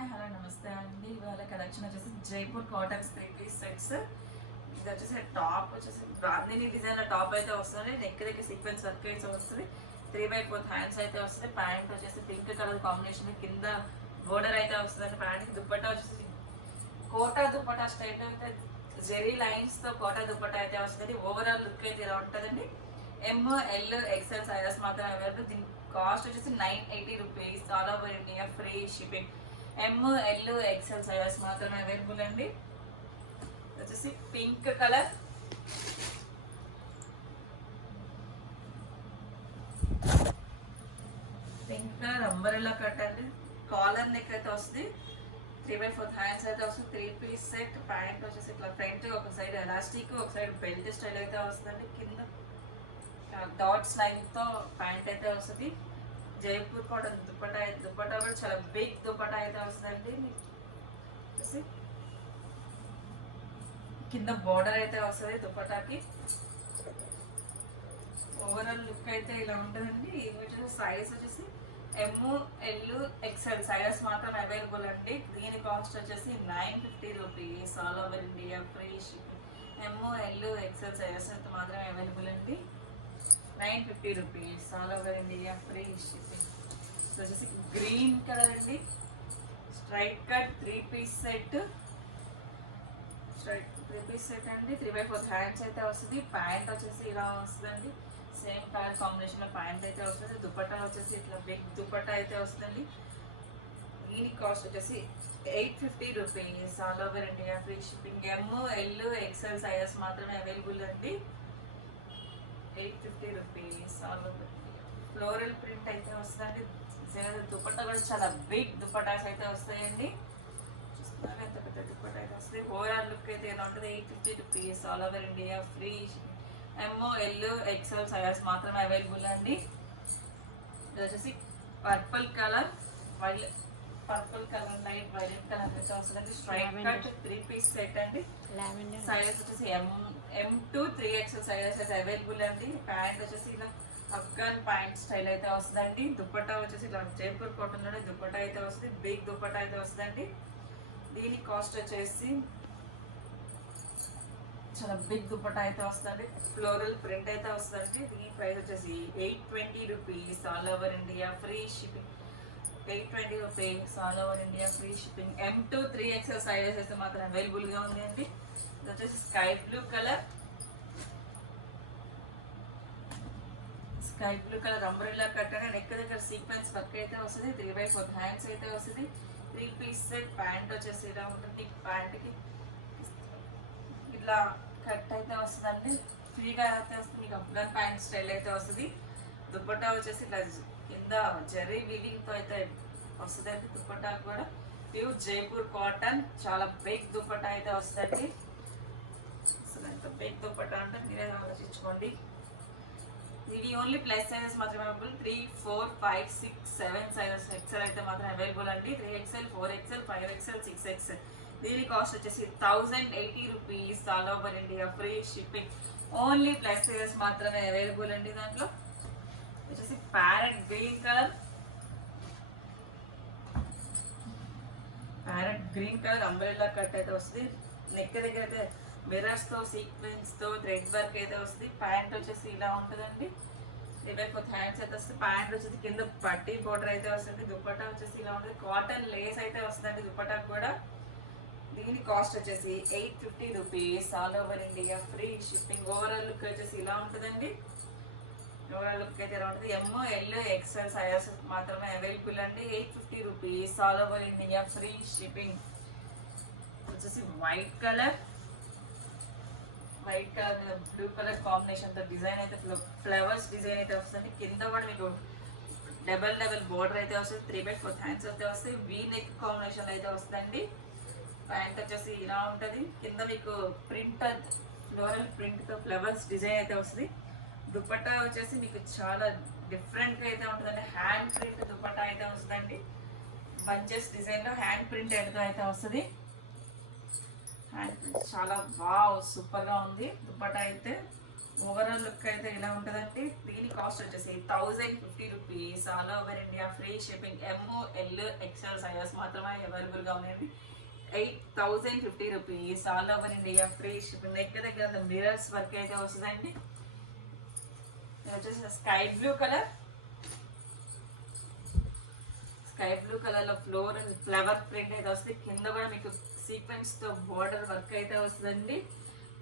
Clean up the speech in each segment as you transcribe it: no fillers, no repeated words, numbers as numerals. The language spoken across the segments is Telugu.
హాయ్ హలో నమస్తే అండి. ఇవాళ కలెక్షన్ వచ్చేసి జైపూర్ కాటన్స్ 3 పీస్ సెట్స్. ఇది వచ్చేసి టాప్ వచ్చేసి బాందిని డిజైన్ టాప్ అయితే వస్తుంది. నెక్ దగ్గర సీక్వెన్స్ వర్క్ అయితే వస్తుంది. 3/4 హ్యాండ్స్ అయితే వస్తుంది. ప్యాంట్ వచ్చేసి పింక్ కలర్ కాంబినేషన్ కింద బోర్డర్ అయితే వస్తుంది. ప్యాంట్ దుప్పట్టా వచ్చేసి కోటా దుప్పట్టా స్టైల్ అయితే జెరీ లైన్స్ తో కోటా దుప్పట్టా అయితే వస్తుంది. ఓవరాల్ లుక్ అయితే ఇలా ఉంటుందండి. ML XL సైజెస్ మాత్రం అవైలబుల్. దీని కాస్ట్ వచ్చేసి 980 rupees. All over India free shipping. ML XL sizes మాత్రమే అవైలబుల్ అండి. వచ్చేసి pink colour, pink colour umbrella cut అండి. కాలర్ నెక్ అయితే వస్తుంది. 3/4 హ్యాండ్స్ అయితే వస్తుంది. 3 పీస్ సెట్. ప్యాంట్ వచ్చేసి ఇట్లా ఫ్రంట్ ఒక సైడ్ ఎలాస్టిక్, ఒక సైడ్ బెల్ట్ స్టైల్ అయితే వస్తుందండి. కింద డాట్స్ లైన్ తో ప్యాంట్ అయితే వస్తుంది. జైపూర్ కాటన్ దుప్పట్టా కూడా చాలా బిగ్ దుప్పట్టా అయితే వస్తుందండి. కింద బార్డర్ అయితే వస్తుంది దుప్పటాకి. ఓవరాల్ లుక్ అయితే ఇలా ఉంటుందండి. ఇవి వచ్చేసి సైజ్ వచ్చేసి ML XL సైజెస్ మాత్రం అవైలబుల్ అండి. దీని కాస్ట్ వచ్చేసి 950 rupees. All over India free shipping. ML XL sizes అయితే మాత్రమే అవైలబుల్ అండి. 950 rupees. All over India free shipping. వచ్చేసి గ్రీన్ కలర్ అండి. Straight cut 3 piece set. Straight 3 piece set అండి. 3/4 హ్యాండ్స్ అయితే వస్తుంది. ప్యాంట్ వచ్చేసి ఇలా వస్తుందండి. సేమ్ కలర్ కాంబినేషన్ లో ప్యాంట్ అయితే వస్తుంది. దుపట్టా వచ్చేసి ఇట్లా బిగ్ దుపట్టా అయితే వస్తుంది. దీని కాస్ట్ వచ్చేసి 850 rupees. All over India free shipping. ML XL sizes మాత్రమే అవైలబుల్ అండి. 850 rupees. All over floral print అయితే వస్తుందండి. దుపట్టా కూడా చాలా బిగ్ దుపట్టాస్ అయితే వస్తాయండి. చూస్తున్నారు ఎంత పెద్ద దుపట్టా అయితే వస్తుంది. ఓవరాల్ లుక్ అయితే ఎలా ఉంటుంది. 850 rupees. All over India free. ML XL sizes మాత్రమే అవైలబుల్ అండి. ఇది వచ్చేసి purple colour light violet colour అయితే వస్తుందండి. స్ట్రైట్ కట్ 3 పీస్ సెట్ అండి. సైజెస్ వచ్చేసి M2 3XL సైజెస్ అయితే అవైలబుల్ అండి. ప్యాంట్ వచ్చేసి ఇలా అఫ్ఘాన్ ప్యాంట్ స్టైల్ అయితే వస్తుందండి. దుప్పట్టా వచ్చేసి ఇలా జైపూర్ కాటన్ లోనే దుప్పట్టా అయితే వస్తుంది. బిగ్ దుప్పట్టా అయితే వస్తుందండి. దీని కాస్ట్ వచ్చేసి చాలా బిగ్ దుప్పట్టా అయితే వస్తుంది. ఫ్లోరల్ ప్రింట్ అయితే వస్తుందండి. దీని ప్రైస్ వచ్చేసి 820 rupees. All over India free shipping. 820 rupees. All over India free shipping. M2 3XL sizes అయితే మాత్రం అవైలబుల్ గా ఉంది అండి. ఇది వచ్చేసి sky blue colour umbrella cut అని నెక్ దగ్గర సీక్వెన్స్ వర్క్ అయితే వస్తుంది. 3/4 హ్యాండ్స్ అయితే వస్తుంది. 3 పీస్ సెట్. ప్యాంట్ వచ్చేసి ఇలా ఉంటుంది. ప్యాంట్ కి ఇట్లా కట్ అయితే వస్తుందండి. ఫ్రీగా అయితే వస్తుంది. మీకు అఫ్ఘాన్ ప్యాంట్ స్టైల్ అయితే వస్తుంది. దుప్పట్టా వచ్చేసి ఇట్లా కింద జరీ వీవింగ్ తో అయితే వస్తుందండి. దుప్పట్టా కూడా ప్యూర్ జైపూర్ కాటన్ చాలా బిగ్ దుప్పట్టా అయితే వస్తుంది. అసలు ఎంత బిగ్ దుప్పట్టా అంటే మీరే ఆలోచించుకోండి. ఇది ఓన్లీ ప్లస్ సైజెస్ మాత్రమే అవైలబుల్. 3, 4, 5, 6, 7 సైజెస్ XL అయితే మాత్రం అవైలబుల్ అండి. 3XL, 4XL, 5XL, 6XL. దీని కాస్ట్ వచ్చేసి 1080 rupees. All over India free shipping. Only plus sizes మాత్రమే అవైలబుల్ అండి. దాంట్లో వచ్చేసి parrot green colour umbrella cut అయితే వస్తుంది. నెక్ దగ్గర అయితే మిర్రర్స్ తో సీక్వెన్స్ తో థ్రెడ్ వర్క్ అయితే వస్తుంది. ప్యాంట్ వచ్చేసి ఇలా ఉంటుందండి. 3/4 హ్యాండ్స్ అయితే వస్తుంది. ప్యాంట్ వచ్చేసి కింద పట్టీ బోర్డర్ అయితే వస్తుంది. దుప్పట్టా వచ్చేసి ఇలా ఉంటుంది. కాటన్ లేస్ అయితే వస్తుందండి దుప్పట్టా కూడా. దీని కాస్ట్ వచ్చేసి 850 rupees. All over India free shipping. Overall look వచ్చేసి ఇలా ఉంటుందండి. ఓవరాల్ లుక్ అయితే ఎలా ఉంటుంది. ML XL సైజెస్ మాత్రమే అవైలబుల్ అండి. 850 rupees. All over India free shipping. వచ్చేసి white colour blue colour combination తో డిజైన్ అయితే ఫ్లవర్స్ డిజైన్ అయితే వస్తుంది. కింద కూడా మీకు డబల్ బోర్డర్ అయితే వస్తుంది. 3/4 హ్యాండ్స్ అయితే వస్తాయి. వీ నెక్ కాంబినేషన్ అయితే వస్తుందండి. ప్యాంట్ వచ్చేసి ఇలా ఉంటుంది. కింద మీకు ప్రింట్ ఫ్లోరల్ ప్రింట్ తో ఫ్లవర్స్ డిజైన్ అయితే వస్తుంది. దుపట్టా వచ్చేసి మీకు చాలా డిఫరెంట్ గా అయితే ఉంటుందండి. హ్యాండ్ ప్రింట్ దుపట్టా అయితే వస్తుందండి. బంచెస్ డిజైన్ లో హ్యాండ్ ప్రింట్ అయితే వస్తుంది. హ్యాండ్ ప్రింట్ చాలా వావ్ సూపర్ గా ఉంది. దుపట్టా అయితే ఓవరాల్ లుక్ అయితే ఇలా ఉంటుందండి. దీని కాస్ట్ వచ్చేసి 1050 rupees. All over India free shipping. ML XL sizes మాత్రమే అవైలబుల్గా ఉన్నాయండి. 8050 rupees. All over India free shipping. దగ్గర మిరర్స్ వర్క్ అయితే వస్తుందండి. ఇది వచ్చేసి స్కై బ్లూ కలర్ లో ఫ్లవర్ ప్రింట్ అయితే వస్తుంది. కింద కూడా మీకు సీక్వెన్స్ తో బోర్డర్ వర్క్ అయితే వస్తుందండి.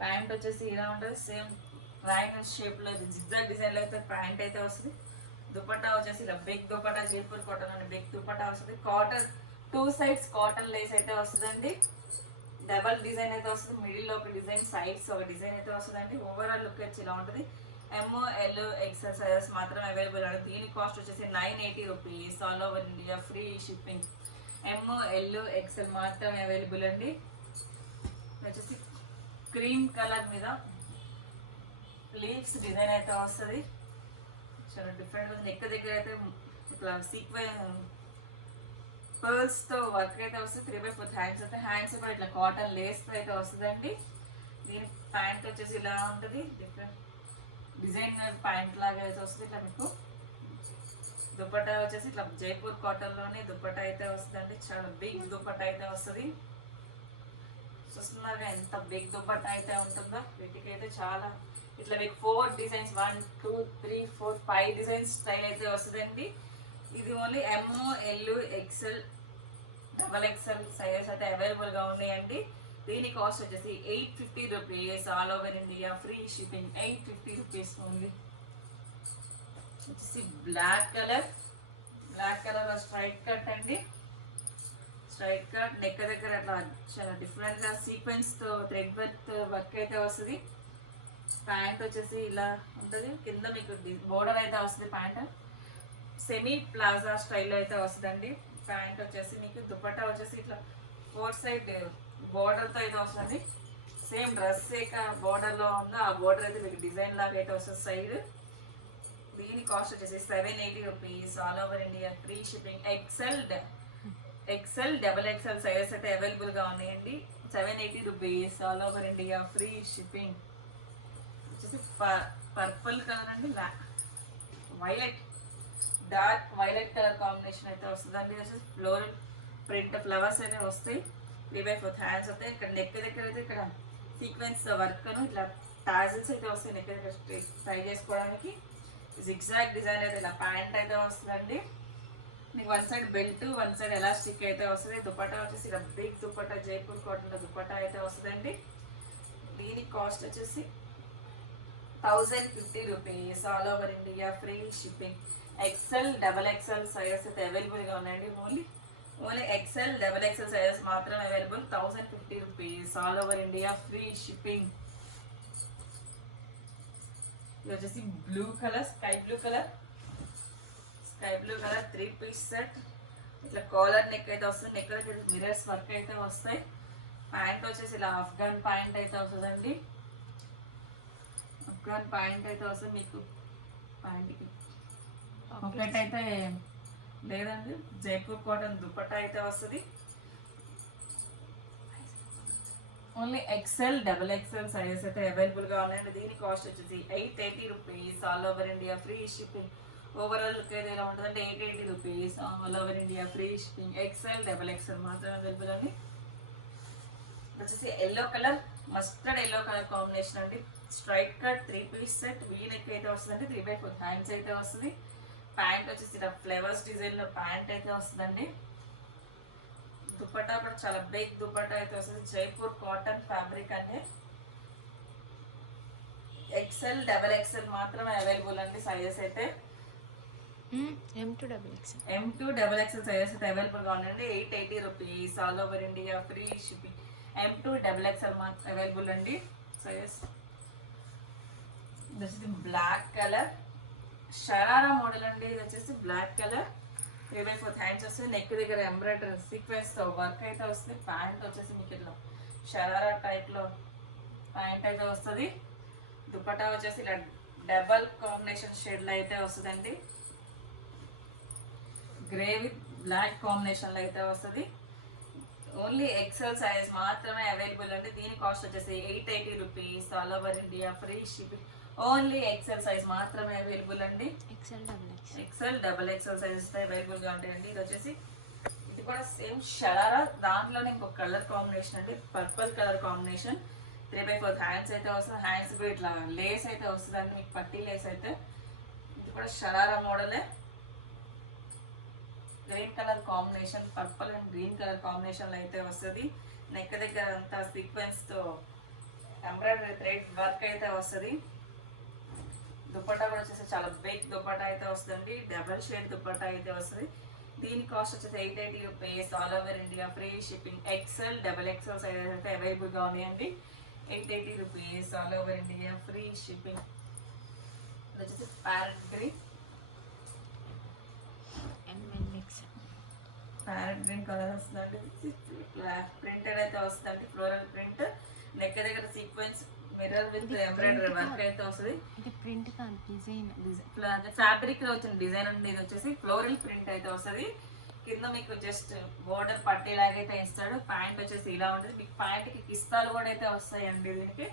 ప్యాంట్ వచ్చేసి ఇలా ఉంటుంది. సేమ్ ట్రయాంగిల్ షేప్ లో జిగ్జాగ్ డిజైన్ లో అయితే ప్యాంట్ అయితే వస్తుంది. దుపట్టా వచ్చేసి ఇలా బిగ్ దుపట్టా, జైపూర్ కాటన్ అని బిగ్ దుపట్టా వస్తుంది. కాటన్ 2 సైడ్స్ కాటన్ లేస్ అయితే వస్తుందండి. డబల్ డిజైన్ అయితే వస్తుంది. మిడిల్ లో ఒక డిజైన్, సైడ్స్ ఒక డిజైన్ అయితే వస్తుందండి. ఓవరాల్ లుక్ వచ్చి ఇలా ఉంటుంది. ML XL సైజెస్ మాత్రం అవైలబుల్ అండి. దీని కాస్ట్ వచ్చేసి 980 rupees. All over India free shipping. ML XL మాత్రం అవైలబుల్ అండి. వచ్చేసి క్రీమ్ కలర్ మీద లీవ్స్ డిజైన్ అయితే వస్తుంది. చాలా డిఫరెంట్ ఉంది. నెక్ దగ్గర అయితే ఇట్లా పర్ల్స్ తో వర్క్ అయితే వస్తుంది. 3/4 హ్యాండ్స్ అయితే, హ్యాండ్స్ కూడా ఇట్లా కాటన్ లేస్ అయితే వస్తుందండి. దీని ప్యాంట్ వచ్చేసి ఇలా ఉంటుంది. డిఫరెంట్ డిజైనర్ ప్యాంట్ లాగా అయితే వస్తుంది. ఇట్లా మీకు దుపట్టా వచ్చేసి ఇట్లా జైపూర్ కాటన్ లోనే దుపట్టా అయితే వస్తుందండి. చాలా బిగ్ దుపట్టా అయితే వస్తుంది. చూస్తున్నారుగా ఎంత బిగ్ దుపట్టా అయితే ఉంటుందో. వీటికి అయితే చాలా ఇట్లా మీకు 4 డిజైన్స్ 1 2 3 4 5 డిజైన్స్ స్టైల్ అయితే వస్తుందండి. ఇది only ML XL XXL sizes అయితే అవైలబుల్ గా ఉన్నాయండి. దీని కాస్ట్ వచ్చేసి 850 rupees. All over India free shipping. 850 rupees only. వచ్చేసి బ్లాక్ కలర్ స్ట్రైట్ కట్ అండి. స్ట్రైట్ కట్ నెక్ దగ్గర అట్లా చాలా డిఫరెంట్ గా సీక్వెన్స్ తో థ్రెడ్ వర్క్ అయితే వస్తుంది. ప్యాంట్ వచ్చేసి ఇలా ఉంటుంది. కింద మీకు బోర్డర్ అయితే వస్తుంది. ప్యాంట్ సెమీ ప్లాజా స్టైల్ అయితే వస్తుందండి. ప్యాంట్ వచ్చేసి మీకు దుపట్టా వచ్చేసి ఇట్లా 4 సైడ్ బోర్డర్ తో అయితే వస్తుంది. సేమ్ డ్రెస్ బోర్డర్ లో ఉందో ఆ బోర్డర్ అయితే మీకు డిజైన్ లాగా అయితే వస్తుంది సైడ్. దీని కాస్ట్ వచ్చేసి 780 rupees. All over India free shipping. XL XXL sizes అయితే అవైలబుల్ గా ఉన్నాయండి. 780 rupees. All over India free shipping. వచ్చేసి పర్పుల్ కలర్ అండి, violet, dark violet colour combination అయితే వస్తుందండి. వచ్చేసి ఫ్లోరల్ ప్రింట్ ఫ్లవర్స్ అయితే వస్తాయి. 3/4 హ్యాండ్స్ వస్తాయి. ఇక్కడ నెక్ దగ్గర అయితే ఇక్కడ సీక్వెన్స్ వర్క్ ఇట్లా టాజిల్స్ అయితే వస్తాయి. నెక్ దగ్గర ట్రై చేసుకోవడానికి జిగ్జాగ్ డిజైన్ అయితే ఇలా ప్యాంట్ అయితే వస్తుందండి. మీకు 1 సైడ్ బెల్ట్, 1 సైడ్ ఎలాస్టిక్ అయితే వస్తుంది. దుపట్టా వచ్చేసి ఇలా బిగ్ దుపట్టా, జైపూర్ కాటన్ దుపట్టా అయితే వస్తుందండి. దీని కాస్ట్ వచ్చేసి 1050 rupees. All over India free shipping. XL XXL sizes అయితే అవైలబుల్ గా ఉన్నాయండి. ఓన్లీ XL XXL సైజెస్ మాత్రం available. 1050 rupees. All over India free shipping. ఇది వచ్చేసి blue colour, sky blue colour 3 piece set. ఇట్లా కాలర్ నెక్ అయితే వస్తుంది. నెక్ దగ్గర మిరర్స్ వర్క్ అయితే వస్తాయి. ప్యాంట్ వచ్చేసి ఇలా ఆఫ్ఘన్ ప్యాంట్ అయితే వస్తుందండి. ఆఫ్ఘన్ ప్యాంట్ అయితే వస్తుంది. మీకు ప్యాంట్కి ఒకటైతే లేదండి. జైపూర్ కాటన్ దుపట్టా అయితే వస్తుంది. ఓన్లీ XL XXL సైజెస్ అయితే అవైలబుల్ గా ఉన్నాయండి. దీని కాస్ట్ వచ్చేసి 880 rupees. All over India free shipping. Overall look అయితే ఎలా ఉంటుందంటే 880 rupees. All over India free shipping. XL XXL మాత్రం అవైలబుల్ అండి. వచ్చేసి yellow colour, mustard yellow colour combination అండి. Straight cut 3 piece set. V neck అయితే వస్తుందండి. 3/4 హ్యాండ్స్ అయితే వస్తుంది. ప్యాంట్ వచ్చేసి ఇలా ఫ్లవర్స్ డిజైన్ లో ప్యాంట్ అయితే వస్తుందండి. దుపట్టా కూడా చాలా బిగ్ దుపట్టా అయితే వస్తుంది. జైపూర్ కాటన్ ఫ్యాబ్రిక్ అంటే XL XXL మాత్రమే అవైలబుల్ అండి. సైజెస్ అయితే M2 XXL సైజెస్ అయితే అవైలబుల్ గా ఉందండి. 880 rupees. All over India free shipping. M2 XXL మాత్రం అవైలబుల్ అండి. Sizes black colour sharara model అండి. ఇది వచ్చేసి బ్లాక్ కలర్ 3/4 హ్యాండ్స్ వస్తుంది. నెక్ దగ్గర ఎంబ్రాయిడరీ సీక్వెన్స్ తో వర్క్ అయితే వస్తుంది. ప్యాంట్ వచ్చేసి మీకు ఇట్లా షరారా టైప్ లో ప్యాంట్ అయితే వస్తుంది. దుపట్టా వచ్చేసి ఇలా డబల్ కాంబినేషన్ షేడ్ లో అయితే వస్తుందండి. గ్రే విత్ బ్లాక్ కాంబినేషన్ లో అయితే వస్తుంది. ఓన్లీ XL సైజ్ మాత్రమే అవైలబుల్ అండి. దీని కాస్ట్ వచ్చేసి 880 rupees. All over India free shipping. Only XL size మాత్రమే అవైలబుల్ అండి. XL double XL sizes available గా ఉంటాయండి. ఇది వచ్చేసి ఇది కూడా సేమ్ షరారా, దాంట్లోనే ఇంకొక కలర్ కాంబినేషన్ అండి, పర్పుల్ కలర్ కాంబినేషన్. 3/4 హ్యాండ్స్ అయితే వస్తుంది. హ్యాండ్స్ కూడా ఇట్లా లేస్ అయితే వస్తుందండి, మీకు పట్టీ లేస్ అయితే. ఇది కూడా షరారా మోడలే, green colour combination, purple and green colour combination లో అయితే వస్తుంది. నెక్ దగ్గర అంతా సీక్వెన్స్ తో ఎంబ్రాయిడరీ థ్రెడ్ వర్క్ అయితే వస్తుంది. దుపట్టా కూడా వచ్చేసి చాలా బిగ్ దుపట్టా అయితే వస్తుంది, డబల్ షేడ్ దుపట్టా అయితే వస్తుంది. దీని కాస్ట్ వచ్చేసి 880 rupees. All over India free shipping. XL double XL sizes అయితే అవైలబుల్ గా ఉన్నాయండి. 880 rupees, all over India free shipping. ఇది వచ్చేసి parrot green, parrot green colour వస్తుందండి. ప్రింటెడ్ అయితే వస్తుందండి, ఫ్లోరల్ ప్రింట్. నెక్ దగ్గర sequence mirror with embroidery work అయితే వస్తుంది. ప్రింట్ కాదు, డిజైన్. ఫ్యాబ్రిక్ లో వచ్చిన డిజైన్ అండి. ఇది వచ్చేసి ఫ్లోరల్ ప్రింట్ అయితే వస్తుంది. కింద మీకు జస్ట్ బోర్డర్ పట్టేలాగైతే ఇస్తాడు. ప్యాంట్ వచ్చేసి ఇలా ఉంటుంది. మీకు ప్యాంట్ కి కిస్తాలు కూడా అయితే వస్తాయండి దీనికి.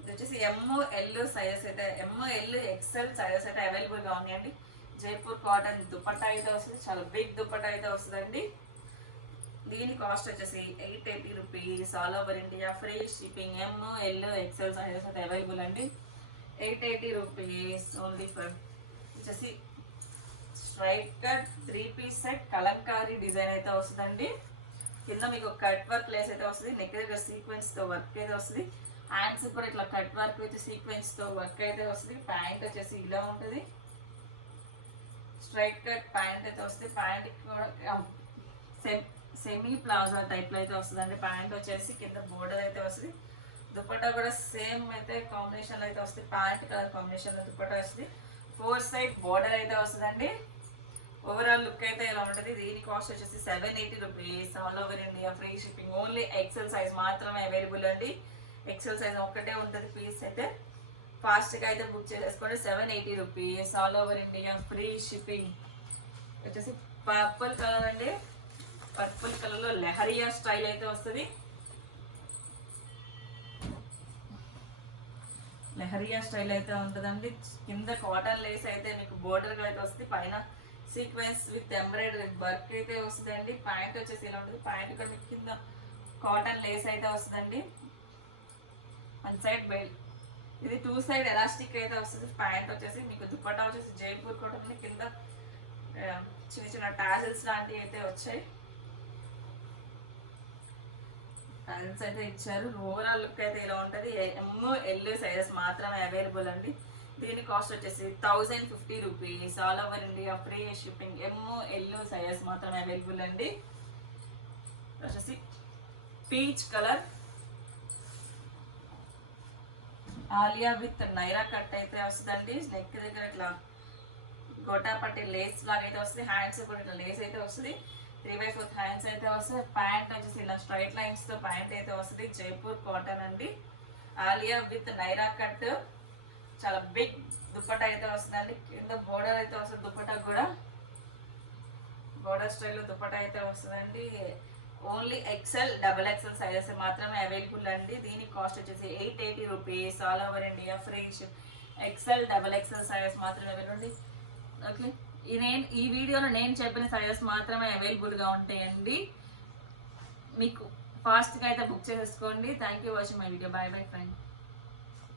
ఇది వచ్చేసి ML సైజెస్ అయితే, ML XL సైజెస్ అయితే అవైలబుల్ గా ఉన్నాయండి. జైపూర్ కాటన్ దుపట్టా అయితే వస్తుంది, చాలా బిగ్ దుపట్టా అయితే వస్తుందండి. దీని కాస్ట్ వచ్చేసి 880 rupees. All over India free shipping. ML XL sizes అయితే అవైలబుల్ అండి. 880 రూపీస్ ఓన్లీ ఫర్. వచ్చేసి straight cut 3 piece set kalamkari design అయితే వస్తుందండి. కింద మీకు కట్ వర్క్ లేస్ అయితే వస్తుంది. నెక్ దగ్గర సీక్వెన్స్ తో వర్క్ అయితే వస్తుంది. హ్యాండ్స్ కూడా ఇట్లా కట్ వర్క్ విత్ సీక్వెన్స్ తో వర్క్ అయితే వస్తుంది. ప్యాంట్ వచ్చేసి ఇలా ఉంటుంది, స్ట్రైట్ కట్ ప్యాంట్ అయితే వస్తుంది. ప్యాంట్ కూడా సెమీ ప్లాజా టైప్ లో అయితే వస్తుందండి. ప్యాంట్ వచ్చేసి కింద బోర్డర్ అయితే వస్తుంది. దుపట్టా కూడా సేమ్ అయితే కాంబినేషన్ అయితే వస్తుంది. ప్యాంట్ కలర్ కాంబినేషన్ లో దుపట్టా వస్తుంది. 4 సైడ్ బోర్డర్ అయితే వస్తుందండి. ఓవరాల్ లుక్ అయితే ఇలా ఉంటుంది. దీని కాస్ట్ వచ్చేసి 780 rupees. All over India free shipping. Only XL size మాత్రమే అవైలబుల్ అండి. ఎక్సెల్ సైజ్ ఒక్కటే ఉంటుంది పీస్ అయితే. ఫాస్ట్ గా అయితే బుక్ చేసేసుకోండి. 780 rupees. All over India free shipping. వచ్చేసి పర్పుల్ కలర్ అండి. పర్పుల్ కలర్ లో లెహరియా స్టైల్ అయితే వస్తుంది. లెహరియా స్టైల్ అయితే ఉంటుందండి. కింద కాటన్ లేస్ అయితే మీకు బోర్డర్ అయితే వస్తుంది. పైన సీక్వెన్స్ విత్ ఎంబ్రాయిడరీ వర్క్ అయితే వస్తుందండి. ప్యాంట్ వచ్చేసి ఇలా ఉంటుంది. ప్యాంట్ కూడా మీకు కింద కాటన్ లేస్ అయితే వస్తుందండి. 1 సైడ్ బెల్ట్. ఇది 2 సైడ్ ఎలాస్టిక్ అయితే వస్తుంది. ప్యాంట్ వచ్చేసి మీకు దుపట్టా వచ్చేసి జైపూర్ కాటన్. కింద చిన్న చిన్న టాజిల్స్ లాంటివి అయితే వచ్చాయి. టాజిల్స్ అయితే ఇచ్చారు. ఓవరాల్ లుక్ అయితే ఇలా ఉంటుంది. ML సైజెస్ మాత్రమే అవైలబుల్ అండి. దీని కాస్ట్ వచ్చేసి 1050 rupees. All over India free shipping. ML sizes మాత్రమే అవైలబుల్ అండి. వచ్చేసి peach colour Alia with Naira cut అయితే వస్తుందండి. నెక్ దగ్గర ఇట్లా గోటా పట్టి లేస్ లాగా అయితే వస్తుంది. హ్యాండ్స్ కూడా ఇట్లా లేస్ అయితే వస్తుంది. 3/4 హ్యాండ్స్ అయితే వస్తుంది. ప్యాంట్ వచ్చేసి ఇలా స్ట్రైట్ లైన్స్ తో ప్యాంట్ అయితే వస్తుంది. జైపూర్ కాటన్ అండి. ఆలియా విత్ నైరా కట్, చాలా బిగ్ దుపట్టా అయితే వస్తుందండి. కింద బోర్డర్ అయితే వస్తుంది. దుపట్టా కూడా బోర్డర్ స్టైల్లో దుపట్టా అయితే వస్తుందండి. Only XL double XL sizes మాత్రమే అవైలబుల్ అండి. దీని కాస్ట్ వచ్చేసి 880 rupees. All over India free ship. XL double XL sizes మాత్రమే అవైలబుల్. ఓకే, ఈ వీడియోలో నేను చెప్పిన సైజెస్ మాత్రమే అవైలబుల్ గా ఉంటాయండి. మీకు ఫాస్ట్ గా అయితే బుక్ చేసేసుకోండి. Thank you watching my video. By by friend.